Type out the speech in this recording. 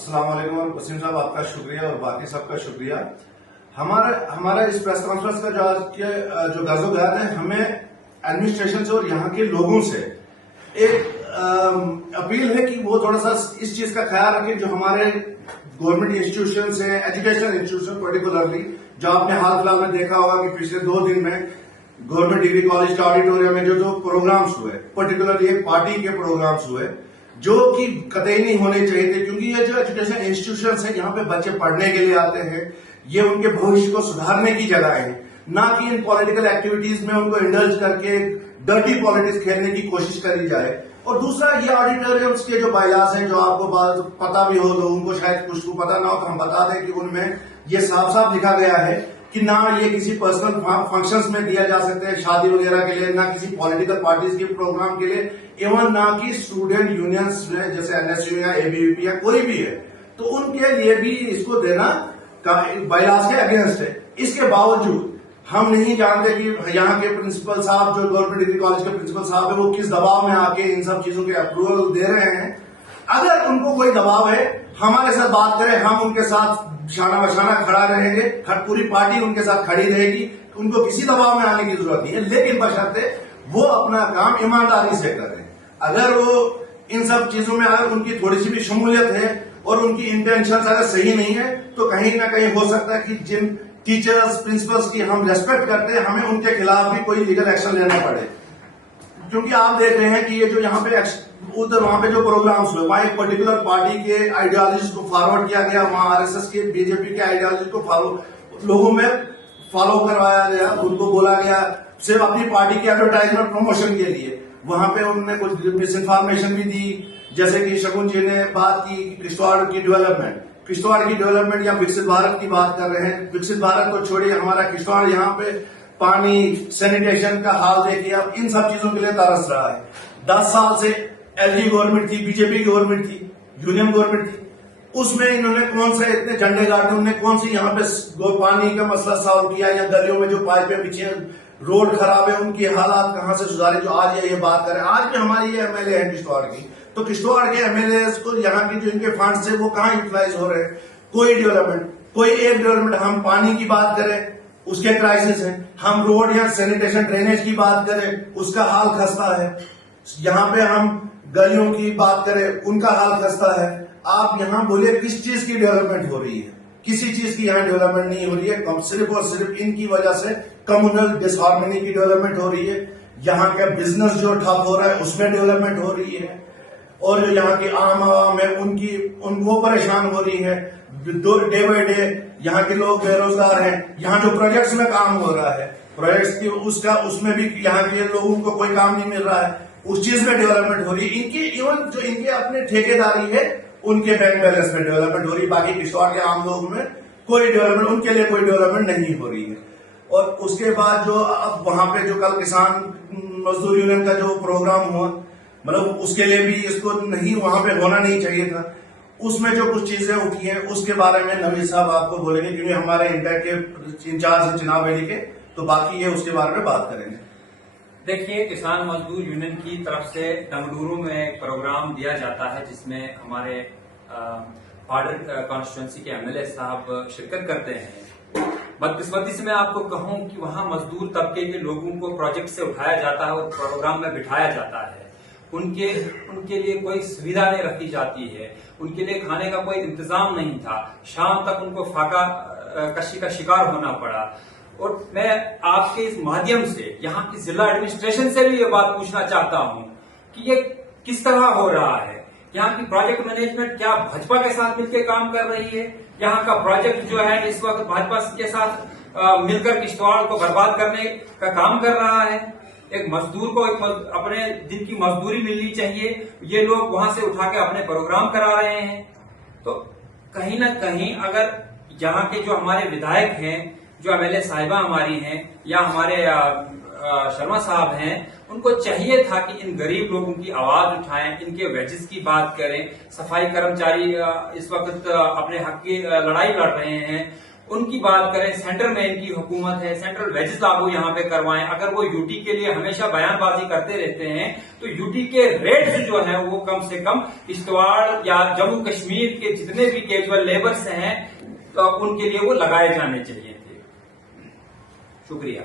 अस्सलाम वालेकुम और वसीम साहब, आपका शुक्रिया और बाकी सबका शुक्रिया। हमारा इस प्रेस कॉन्फ्रेंस का जो आज के जो गर्ज़ो-गयात है, हमें एडमिनिस्ट्रेशन से और यहाँ के लोगों से एक अपील है कि वो थोड़ा सा इस चीज का ख्याल रखें जो हमारे गवर्नमेंट इंस्टीट्यूशन है, एजुकेशनल इंस्टीट्यूशन पर्टिकुलरली, जो आपने हाल फिलहाल में देखा होगा कि पिछले 2 दिन में गवर्नमेंट डिग्री कॉलेज के ऑडिटोरियम में जो प्रोग्राम्स हुए, पर्टिकुलरली एक पार्टी के प्रोग्राम्स हुए जो कि कतई नहीं होने चाहिए थे, क्योंकि ये जो एजुकेशन इंस्टीट्यूशन है यहाँ पे बच्चे पढ़ने के लिए आते हैं, ये उनके भविष्य को सुधारने की जगह है, ना कि इन पॉलिटिकल एक्टिविटीज में उनको इंडल्ज करके डर्टी पॉलिटिक्स खेलने की कोशिश करी जाए। और दूसरा, ये ऑडिटोरियम्स के जो बायलास हैं, जो आपको पता भी हो, लोगों को शायद कुछ को पता ना हो, तो हम बता दें कि उनमें ये साफ साफ लिखा गया है कि ना ये किसी पर्सनल फंक्शंस में दिया जा सकते हैं, शादी वगैरह के लिए, ना किसी पॉलिटिकल पार्टीज के प्रोग्राम के लिए, एवं ना कि स्टूडेंट यूनियंस में जैसे एनएसयू या एबीवीपी या कोई भी है, तो उनके लिए भी इसको देना बायलास के अगेंस्ट है। इसके बावजूद हम नहीं जानते कि यहाँ के प्रिंसिपल साहब, जो गवर्नमेंट डिग्री कॉलेज के प्रिंसिपल साहब है, वो किस दबाव में आके इन सब चीजों के अप्रूवल दे रहे हैं। अगर उनको कोई दबाव है, हमारे साथ बात करें, हम उनके साथ शाना बशाना खड़ा रहेंगे, पूरी पार्टी उनके साथ खड़ी रहेगी, उनको किसी दबाव में आने की जरूरत नहीं है, लेकिन बशर्ते वो अपना काम ईमानदारी से करें। अगर वो इन सब चीजों में अगर उनकी थोड़ी सी भी शमूलियत है और उनकी इंटेंशन अगर सही नहीं है, तो कहीं ना कहीं हो सकता है कि जिन टीचर्स, प्रिंसिपल्स की हम रेस्पेक्ट करते हैं, हमें उनके खिलाफ भी कोई लीगल एक्शन लेना पड़े। क्योंकि आप देख रहे हैं कि ये जो यहाँ पे उधर वहां पे जो प्रोग्राम्स हुए, वहां एक पर्टिकुलर पार्टी के आइडियोलॉजी को फॉरवर्ड किया गया, वहां आरएसएस के, बीजेपी के आइडियोलॉजी को लोगों में फॉलो करवाया गया, उनको बोला गया सिर्फ अपनी पार्टी के एडवर्टाइजमेंट प्रमोशन के लिए। वहां पे उन्होंने कुछ मिस इन्फॉर्मेशन भी दी, जैसे कि शगुन जी ने बात की किश्तवाड़ की डेवलपमेंट या विकसित भारत की बात कर रहे हैं। विकसित भारत को छोड़िए, हमारा किश्तवाड़ यहाँ पे पानी, सैनिटेशन का हाल देखिए, अब इन सब चीजों के लिए तरस रहा है। 10 साल से एलजी गवर्नमेंट थी, बीजेपी गवर्नमेंट थी, यूनियन गवर्नमेंट थी, उसमें इन्होंने कौन से इतने झंडे गाड़े, उन्होंने कौन सी यहाँ पे पानी का मसला सॉल्व किया, या गलियों में जो पाइपें बिछी, रोड खराब है, उनकी हालात कहां से सुधारे, जो आज ये बात करें। आज भी हमारी ये एमएलए है किश्तवाड़ की, तो किश्तवाड़ के एमएलए को यहाँ की जो इनके फंड है वो कहाँ यूटिलाइज हो रहे हैं? कोई डेवलपमेंट, कोई एक डेवलपमेंट। हम पानी की बात करें, उसके क्राइसिस है, हम रोड या सैनिटेशन ड्रेनेज की बात करें, उसका हाल खस्ता है, यहाँ पे हम गलियों की बात करें, उनका हाल खस्ता है। आप यहाँ बोलिए किस चीज की डेवलपमेंट हो रही है? किसी चीज की यहाँ डेवलपमेंट नहीं हो रही है, सिर्फ और सिर्फ इनकी वजह से कम्युनल डिसहार्मनी की डेवलपमेंट हो रही है। यहाँ का बिजनेस जो ठप हो रहा है उसमें डेवलपमेंट हो रही है, और जो यहाँ की आम आवाम है उनको परेशान हो रही है। डे बाय डे यहाँ के लोग बेरोजगार हैं। यहाँ जो प्रोजेक्ट्स में काम हो रहा है, प्रोजेक्ट्स की उसमें भी यहाँ के लोगों को कोई काम नहीं मिल रहा है, उस चीज में डेवलपमेंट हो रही है। इनकी इवन जो इनके अपने ठेकेदारी है, उनके बैंक बैलेंस में डेवलपमेंट हो रही है। बाकी किश्तवाड़ के आम लोगों में कोई डेवलपमेंट, उनके लिए कोई डेवलपमेंट नहीं हो रही है। और उसके बाद जो अब वहां पे जो कल किसान मजदूर यूनियन का जो प्रोग्राम हुआ, मतलब उसके लिए भी इसको नहीं, वहां पे होना नहीं चाहिए था। उसमें जो कुछ चीजें उठी हैं उसके बारे में नवीद साहब आपको बोलेंगे, क्योंकि हमारे इंटैक के इंचार्ज हैं चुनाव वैली के, तो बाकी ये उसके बारे में बात करेंगे। देखिए, किसान मजदूर यूनियन की तरफ से डंगडूरू में एक प्रोग्राम दिया जाता है जिसमें हमारे बॉर्डर कॉन्स्टिट्यूंसी के एमएलए साहब शिरकत करते हैं। बदकिस्मती से मैं आपको कहूं कि वहां मजदूर तबके के लोगों को प्रोजेक्ट से उठाया जाता है और प्रोग्राम में बिठाया जाता है। उनके लिए कोई सुविधा नहीं रखी जाती है, उनके लिए खाने का कोई इंतजाम नहीं था, शाम तक उनको फाका कशी का शिकार होना पड़ा। और मैं आपके इस माध्यम से यहाँ की जिला एडमिनिस्ट्रेशन से भी ये बात पूछना चाहता हूँ कि ये किस तरह हो रहा है? यहाँ की प्रोजेक्ट मैनेजमेंट क्या भाजपा के साथ मिलकर काम कर रही है? यहाँ का प्रोजेक्ट जो है इस वक्त भाजपा के साथ मिलकर किश्तवाड़ को बर्बाद करने का काम कर रहा है। एक मजदूर को अपने दिन की मजदूरी मिलनी चाहिए, ये लोग वहां से उठा के अपने प्रोग्राम करा रहे हैं। तो कहीं ना कहीं अगर यहाँ के जो हमारे विधायक हैं, जो एमएलए साहिबा हमारी हैं, या हमारे शर्मा साहब हैं, उनको चाहिए था कि इन गरीब लोगों की आवाज उठाएं, इनके वेजेस की बात करें। सफाई कर्मचारी इस वक्त अपने हक की लड़ाई लड़ रहे हैं, उनकी बात करें, सेंटर में इनकी हुकूमत है, सेंट्रल वेजेस लागू यहाँ पे करवाएं। अगर वो यूटी के लिए हमेशा बयानबाजी करते रहते हैं तो यूटी के रेट्स जो है वो कम से कम किश्तवाड़ या जम्मू कश्मीर के जितने भी कैजुअल लेबर्स हैं तो उनके लिए वो लगाए जाने चाहिए थे। शुक्रिया।